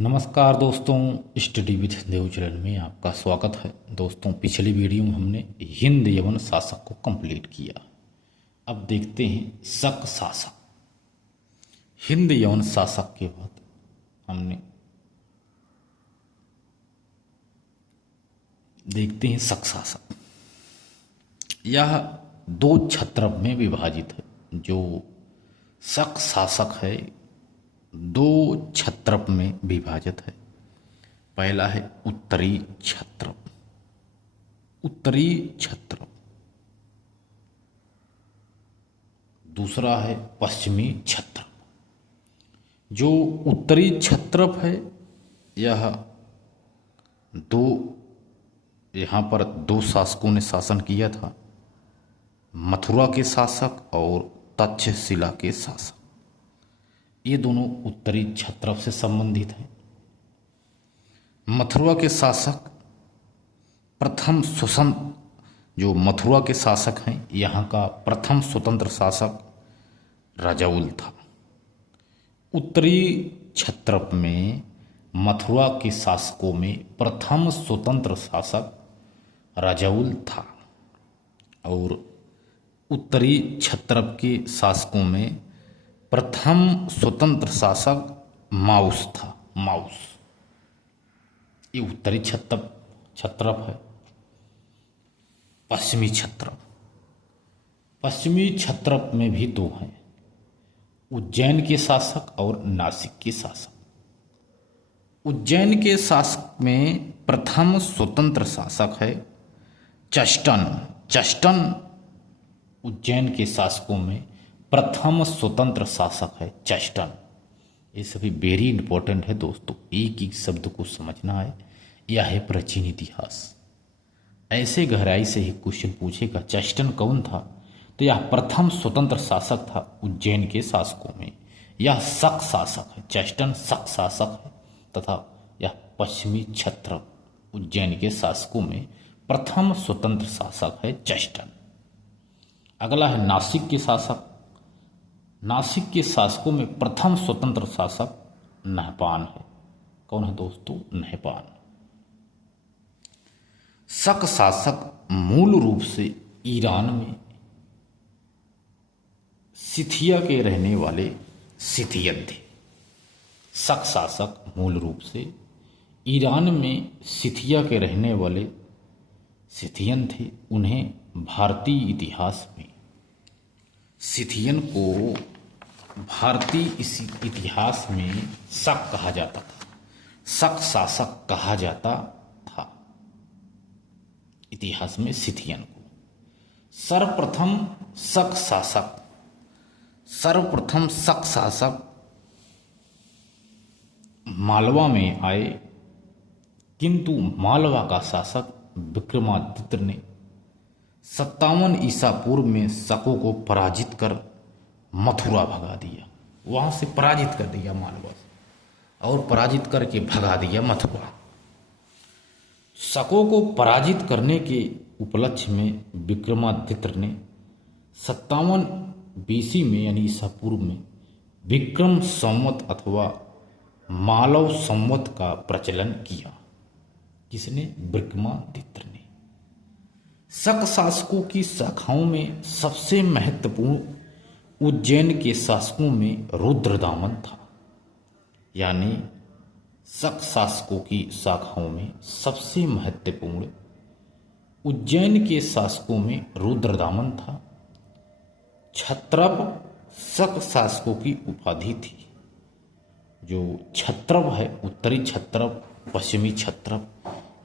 नमस्कार दोस्तों, study with Dev channel में आपका स्वागत है। दोस्तों, पिछली वीडियो में हमने हिंद यवन शासक को कंप्लीट किया। अब देखते हैं शक शासक। हिंद यवन शासक के बाद हमने देखते हैं शक शासक। यह दो छत्रप में विभाजित है। जो शक शासक है दो छत्रप में विभाजित है। पहला है उत्तरी छत्रप। उत्तरी छत्रप। दूसरा है पश्चिमी छत्रप। जो उत्तरी छत्रप है यह यहाँ पर दो शासकों ने शासन किया था, मथुरा के शासक और तक्षशिला के शासक। ये दोनों उत्तरी छत्रप से संबंधित हैं। मथुरा के शासक प्रथम स्वतंत्र, जो मथुरा के शासक हैं यहाँ का प्रथम स्वतंत्र शासक राजाउल था। उत्तरी छत्रप में मथुरा के शासकों में प्रथम स्वतंत्र शासक राजाउल था और उत्तरी छत्रप के शासकों में प्रथम स्वतंत्र शासक माउस था। माउस ये उत्तरी छत्रप है। पश्चिमी छत्रप। पश्चिमी छत्रप में भी दो हैं, उज्जैन के शासक और नासिक के शासक। उज्जैन के शासक में प्रथम स्वतंत्र शासक है चष्टन। चष्टन उज्जैन के शासकों में प्रथम स्वतंत्र शासक है चष्टन। ये सभी वेरी इंपॉर्टेंट है दोस्तों, एक एक शब्द को समझना है। यह है प्राचीन इतिहास। ऐसे गहराई से ही क्वेश्चन पूछेगा चष्टन कौन था, तो यह प्रथम स्वतंत्र शासक था उज्जैन के शासकों में। यह शक शासक है। चष्टन शक शासक है तथा यह पश्चिमी छत्रप उज्जैन के शासकों में प्रथम स्वतंत्र शासक है चष्टन। अगला है नासिक के शासक। नासिक के शासकों में प्रथम स्वतंत्र शासक नहपान है। कौन है दोस्तों? नहपान। शक शासक मूल रूप से ईरान में सिथिया के रहने वाले सिथियन थे। शक शासक मूल रूप से ईरान में सिथिया के रहने वाले सिथियन थे। उन्हें भारतीय इतिहास में सिथियन को भारतीय इतिहास में शक कहा जाता था। शक शासक कहा जाता था इतिहास में सिथियन को। सर्वप्रथम शक शासक मालवा में आए, किंतु मालवा का शासक विक्रमादित्य ने 57 ईसा पूर्व में शकों को पराजित कर मथुरा भगा दिया। वहां से पराजित कर दिया मालवा और पराजित करके भगा दिया मथुरा। शकों को पराजित करने के उपलक्ष्य में विक्रमादित्य ने 57 बीसी में यानी ईसा पूर्व में विक्रम संवत अथवा मालव संवत का प्रचलन किया। किसने? विक्रमादित्य ने। शक शासकों की शाखाओं में सबसे महत्वपूर्ण उज्जैन के शासकों में रुद्रदामन था। यानी शक शासकों की शाखाओं में सबसे महत्वपूर्ण उज्जैन के शासकों में रुद्रदामन था। छत्रप शक शासकों की उपाधि थी। जो छत्रप है, उत्तरी छत्रप, पश्चिमी छत्रप,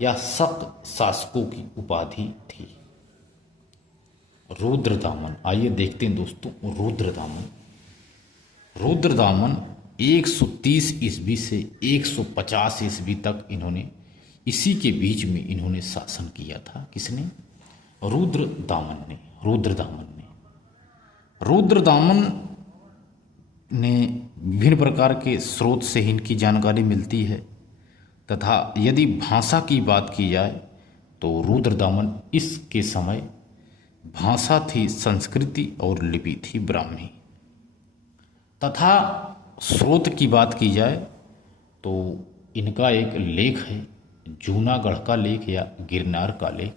या शक शासकों की उपाधि थी। रुद्रदामन, आइए देखते हैं दोस्तों रुद्रदामन। रुद्रदामन 130 ईस्वी से 150 ईस्वी तक इन्होंने इसी के बीच में इन्होंने शासन किया था। किसने? रुद्रदामन ने। रुद्रदामन ने विभिन्न प्रकार के स्रोत से इनकी जानकारी मिलती है तथा यदि भाषा की बात की जाए तो रुद्रदामन इसके समय भाषा थी संस्कृति और लिपि थी ब्राह्मी तथा स्रोत की बात की जाए तो इनका एक लेख है, जूनागढ़ का लेख या गिरनार का लेख,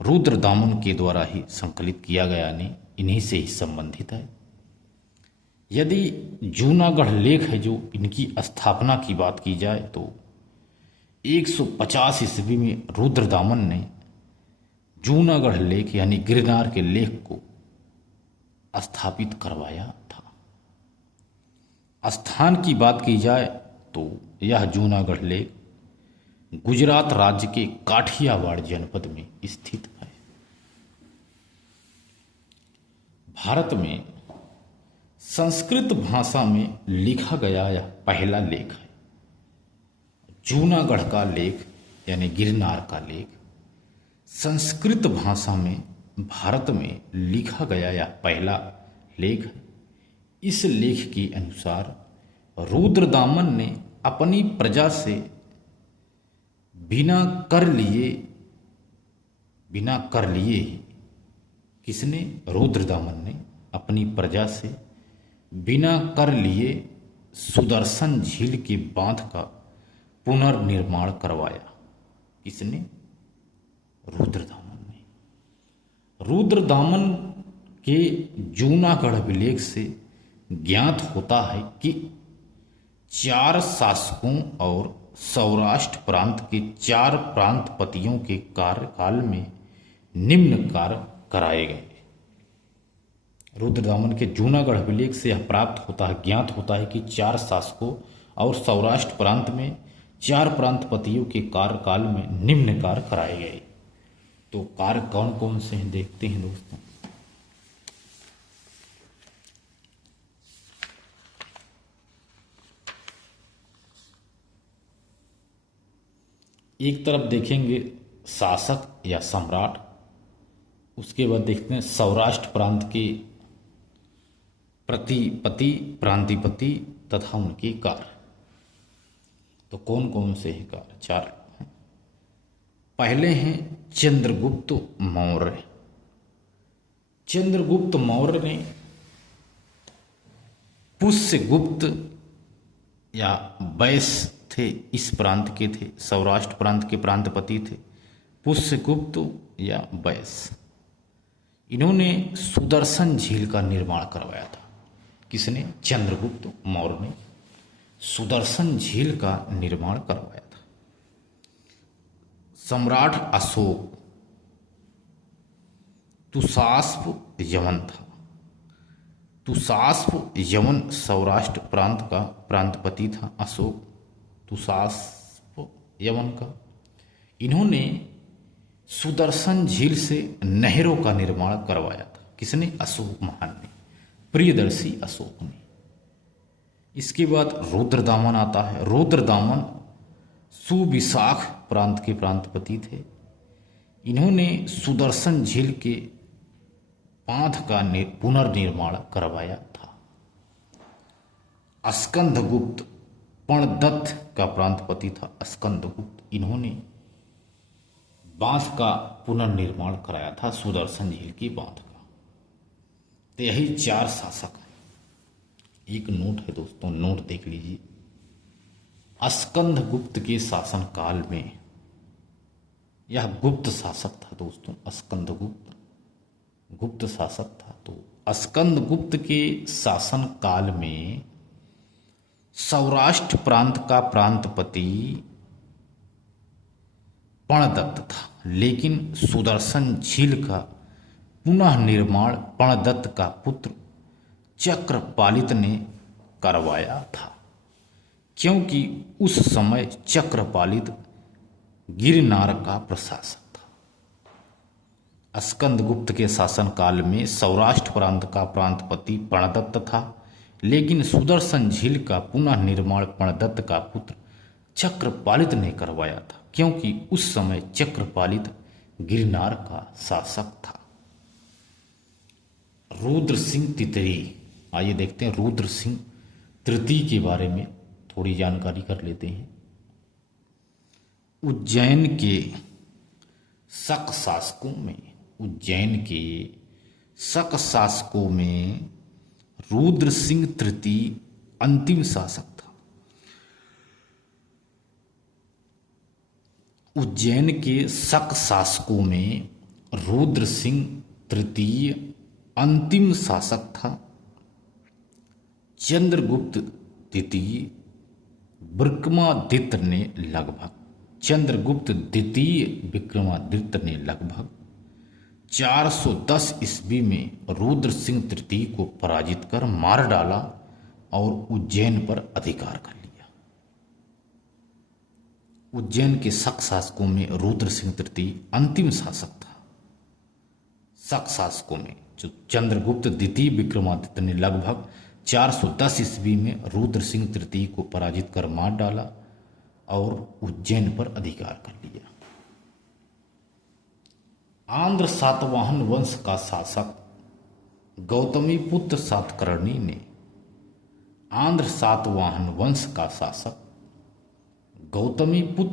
रुद्रदामन के द्वारा ही संकलित किया गया, यानी इन्हीं से ही संबंधित है। यदि जूनागढ़ लेख है जो इनकी स्थापना की बात की जाए तो 150 ईस्वी में रुद्रदामन ने जूनागढ़ लेख यानी गिरनार के लेख को स्थापित करवाया था। स्थान की बात की जाए तो यह जूनागढ़ लेक गुजरात राज्य के काठियावाड़ जनपद में स्थित है। भारत में संस्कृत भाषा में लिखा गया यह पहला लेख है। जूनागढ़ का लेख यानी गिरनार का लेख संस्कृत भाषा में भारत में लिखा गया यह पहला लेख है। इस लेख के अनुसार रुद्रदामन ने अपनी प्रजा से बिना कर लिए ही, किसने? रुद्रदामन ने अपनी प्रजा से बिना कर लिए सुदर्शन झील के बांध का पुनर्निर्माण करवाया। किसने? रुद्रदामन ने। रुद्रदामन के जूनागढ़ अभिलेख से ज्ञात होता है कि 4 शासकों और सौराष्ट्र प्रांत के 4 प्रांतपतियों के कार्यकाल में निम्न कार्य कराए गए। रुद्रदामन के जूनागढ़ अभिलेख से यह ज्ञात होता है कि 4 शासकों और सौराष्ट्र प्रांत में 4 प्रांतपतियों के कार्यकाल में निम्न कार्य कराए गए। तो कार्य कौन कौन से हैं देखते हैं दोस्तों। एक तरफ देखेंगे शासक या सम्राट, उसके बाद देखते हैं सौराष्ट्र प्रांत के प्रतिपति, प्रांतिपति तथा उनके कार्य। तो कौन कौन से हैं कार्य? 4 हैं। पहले हैं चंद्रगुप्त मौर्य। चंद्रगुप्त मौर्य ने पुष्यगुप्त या वैश्य थे, इस प्रांत के थे, सौराष्ट्र प्रांत के प्रांतपति थे पुष्यगुप्त या वैश्य। इन्होंने सुदर्शन झील का निर्माण करवाया था। किसने? चंद्रगुप्त मौर्य ने सुदर्शन झील का निर्माण करवाया था। सम्राट अशोक तुषास्प यवन था। तुषास्प यवन सौराष्ट्र प्रांत का प्रांतपति था अशोक तुषास्प यवन का। इन्होंने सुदर्शन झील से नहरों का निर्माण करवाया था। किसने? अशोक महान ने, प्रियदर्शी अशोक ने। इसके बाद रुद्रदामन आता है। रुद्रदामन सुविशाख प्रांत के प्रांतपति थे। इन्होंने सुदर्शन झील के बांध का पुनर्निर्माण करवाया था। स्कंदगुप्त पर्णदत्त का प्रांतपति था स्कंदगुप्त। इन्होंने बांध का पुनर्निर्माण कराया था, सुदर्शन झील की बांध का। तो यही 4 शासक हैं। एक नोट है दोस्तों, नोट देख लीजिए। स्कंदगुप्त के शासनकाल में, यह गुप्त शासक था दोस्तों, स्कंदगुप्त गुप्त शासक था। तो स्कंदगुप्त के शासनकाल में सौराष्ट्र प्रांत का प्रांतपति पर्णदत्त था, लेकिन सुदर्शन झील का पुनः निर्माण पर्णदत्त का पुत्र चक्रपालित ने करवाया था, क्योंकि उस समय चक्रपालित गिरनार का प्रशासक था। स्कंदगुप्त के शासनकाल में सौराष्ट्र प्रांत का प्रांतपति पर्णदत्त था, लेकिन सुदर्शन झील का पुनः निर्माण पर्णदत्त का पुत्र चक्रपालित ने करवाया था, क्योंकि उस समय चक्रपालित गिरनार का शासक था। रुद्र सिंह तृतीय, आइए देखते हैं रुद्र सिंह तृतीय के बारे में थोड़ी जानकारी कर लेते हैं। उज्जैन के शक शासकों में, उज्जैन के शक शासकों में रुद्र सिंह तृतीय अंतिम शासक था। उज्जैन के शक शासकों में रुद्र सिंह तृतीय अंतिम शासक था। चंद्रगुप्त द्वितीय विक्रमादित्य ने लगभग 410 ईस्वी में रुद्र सिंह तृतीय को पराजित कर मार डाला और उज्जैन पर अधिकार कर लिया। उज्जैन के शक शासकों में रुद्र सिंह तृतीय अंतिम शासक था। शक शासकों में जो चंद्रगुप्त द्वितीय विक्रमादित्य ने लगभग 410 ईस्वी में रुद्र सिंह तृतीय को पराजित कर मार डाला और उज्जैन पर अधिकार कर लिया। आंध्र सातवाहन वंश का शासक गौतमीपुत्र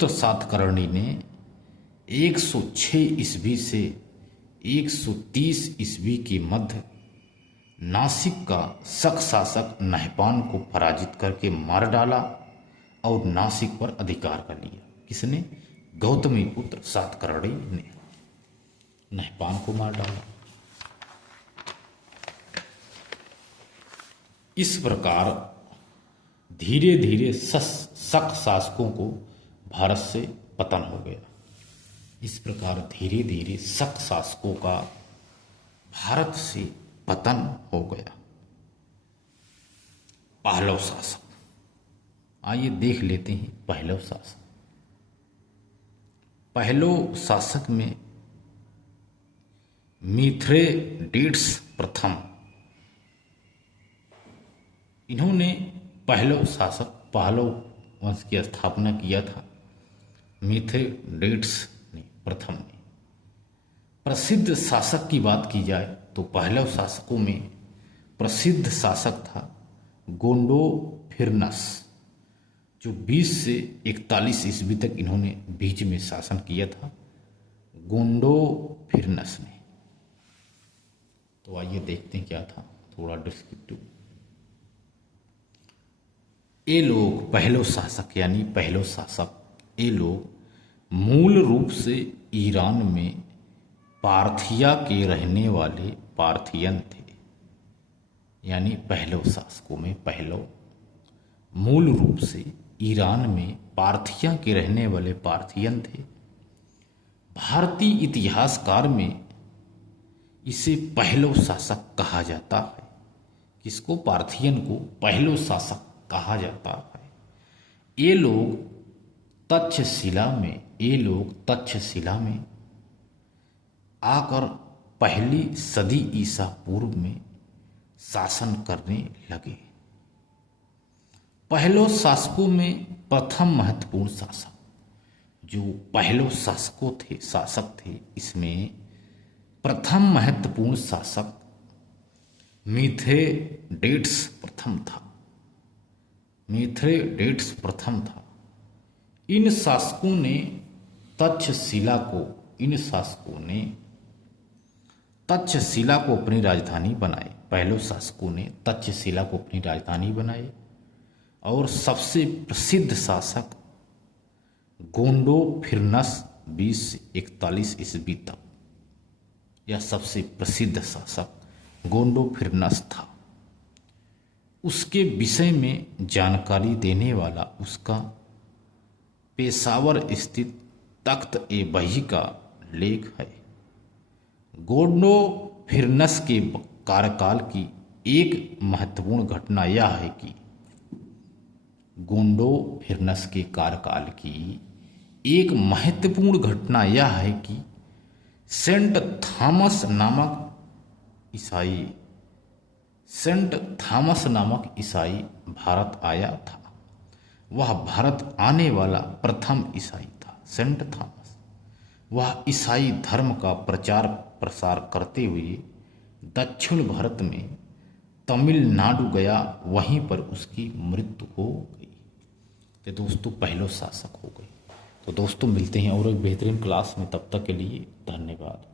सातकर्णी ने 106 ईस्वी से 130 ईस्वी के मध्य नासिक का शक शासक नहपान को पराजित करके मार डाला और नासिक पर अधिकार कर लिया। किसने? गौतमीपुत्र सातकर्णी ने नहपान को मार डाला। इस प्रकार धीरे धीरे शक शासकों को भारत से पतन हो गया। इस प्रकार धीरे धीरे शक शासकों का भारत से पतन हो गया। पहलव शासक, आइए देख लेते हैं पहलव शासक। पहलव शासक में मिथ्रेडेट्स प्रथम, इन्होंने पहलव वंश की स्थापना किया था। मिथ्रेडेट्स प्रथम ने। प्रसिद्ध शासक की बात की जाए तो पहलव शासकों में प्रसिद्ध शासक था गोंडोफिरनस, जो 20 से 41 ईस्वी तक इन्होंने बीच में शासन किया था, गोंडोफिरनस ने। तो आइए देखते हैं क्या था, थोड़ा डिस्क्रिप्टिव। ये लोग पहलव शासक ये लोग मूल रूप से ईरान में पार्थिया के रहने वाले पार्थियन थे। यानी पहलव शासकों में पहलव मूल रूप से ईरान में पार्थिया के रहने वाले पार्थियन थे। भारतीय इतिहासकार में इसे पहलव शासक कहा जाता है। किसको? पार्थियन को पहलव शासक कहा जाता है। ये लोग तक्षशिला में आकर पहली सदी ईसा पूर्व में शासन करने लगे। पहलव शासकों में प्रथम महत्वपूर्ण शासक जो पहलव शासक थे, इसमें प्रथम महत्वपूर्ण शासक मिथ्रेडेट्स प्रथम था। इन शासकों ने तक्षशिला को अपनी राजधानी बनाए। पहलव शासकों ने तक्षशिला को अपनी राजधानी बनाए और सबसे प्रसिद्ध शासक गोंडोफिरनस 20 से 41 ईस्वी तक, यह सबसे प्रसिद्ध शासक गोंडोफिरनस था। उसके विषय में जानकारी देने वाला उसका पेशावर स्थित तख्त-ए-बही का लेख है। गोंडोफिरनस के कार्यकाल की एक महत्वपूर्ण घटना यह है कि सेंट थॉमस नामक ईसाई भारत आया था। वह भारत आने वाला प्रथम ईसाई था। सेंट थॉमस, वह ईसाई धर्म का प्रचार प्रसार करते हुए दक्षिण भारत में तमिलनाडु गया, वहीं पर उसकी मृत्यु हो गई। तो दोस्तों पहलव शासक हो गए। तो दोस्तों मिलते हैं और एक बेहतरीन क्लास में, तब तक के लिए धन्यवाद।